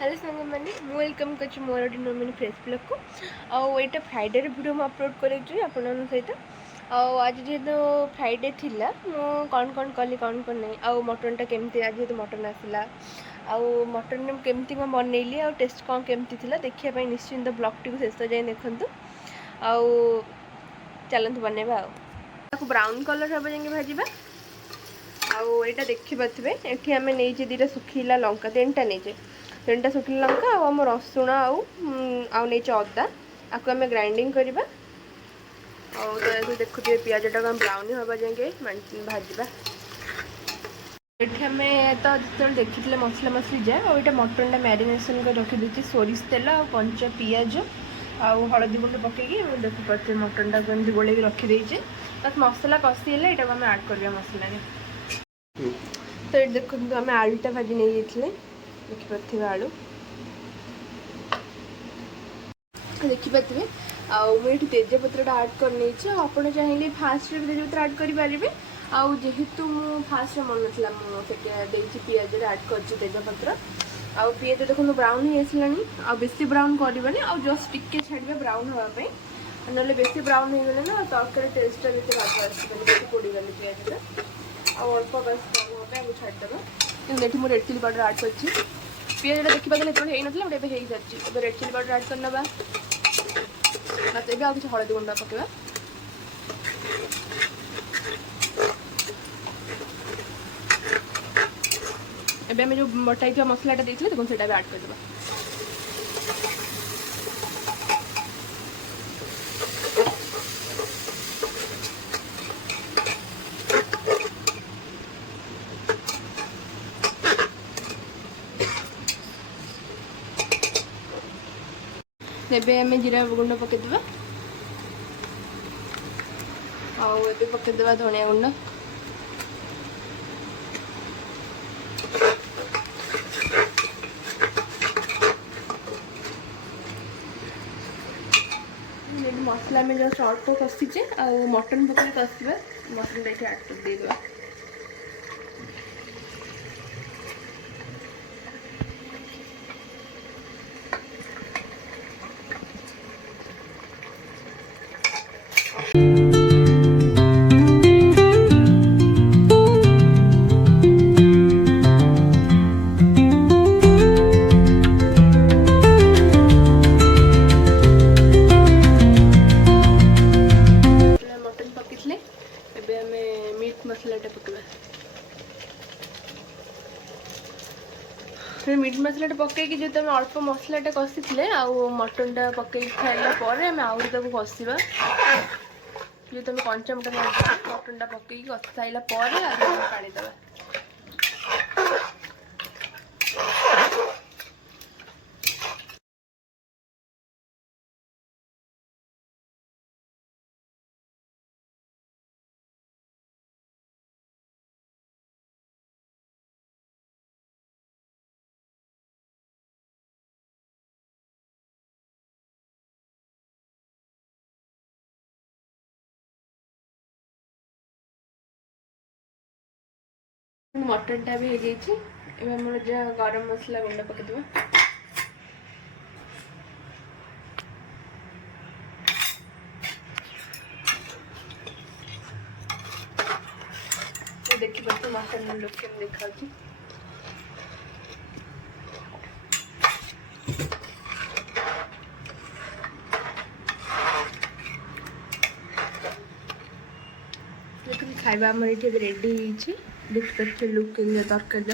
Hello सांग मैंने welcome कर मोर गोटे नुआ मिनी फ्रेश ब्लॉग को आईटा फ्राइडे वीडियो मुझे अपलोड कर आप सहित आज जेहेतु फ्राइडे थिला कौन कौन कली कौन कौन नहीं आउ मटनटा केमती आज जेहतु मटन आसला आउ मटन केमती मैं बनइली आ टेस्ट कौन केमती थिला देखिए निश्चिंत ब्लॉग टी शेष जाए देखूँ आउ चलतु बनवा आपको ब्राउन कलर हम जाए भाजवा आईटा देखिपे ये आम नहीं दीटा सुखीला लंका 3टा नहीं 3टा सुखीला लंका आम रसुण नहीं अदा आपको आम ग्राइंडिंग करवा देखुए पिजटा को ब्राउन हवा जाए भाजवा ये आम तो जो देखी मसला मसली जाए और ये मटन मैरिनेशन कर रखी सोरिष तेल और कंचा पिज आउ हलदी गुंड पकईकि देखिए मटन टाक गोल रखीदे बस मसला कषी है यहाँ आम आड करवा मसला तो ये देखो आम आलूटा भाजी नहीं देखिपे आलू देखिपे मुझे तेजपत्र आड कर आप चाहिए फास्ट तेजपत्र आड करेंगे जेहेतु मु फास्ट मन ना मुझे पिज आड कर तेजपत्र आउ पिज देखो ब्राउन हो बेसी ब्राउन करवानी आ जस्ट टिके छाड़िया ब्राउन हाँपाई ना बेसी ब्राउन हो गले ना तरकारी टेस्टा जो भाग पोड़गली पिजटा अल्प बस छाड़देवा ये मुझे रेड चिली पाउडर आड कर पिजटा देखा गले हो ना गोटे हो सारी रेड चिली पाउडर आड करना बस ये किसी हलदी गुंड पकेवा एबे हमें जो बटाई मसलाटा देते देखो से आड करदे एबे हमें जीरा गुंड पकेदेवा आउ एबे पकेदेवा धनिया गुंड मसला में जस्ट अल्प कषीचे आ मटन पकड़ कषा मटन ये आड कर देदेवा मसलाटा पकड़ा मीट मसलाटा पकईकि जो आम अल्प मसलाटा कषी मटनटा पकई खाइलापर आम आहरी कषा जो तुम कंचा मटनटा पकई कषि सारापर पानी दवा मटनटा भी हो जाए जहाँ गरम मसला गुंड पकईदेवा देखिए मटन लुक के देखा खाଇବା ଆମର ଏଠି ଏବେ ରେଡି ହେଇଛି। ଦେଖିପାରୁଥିବେ ଲୁକ୍ କେମିତି ତରକାରୀର।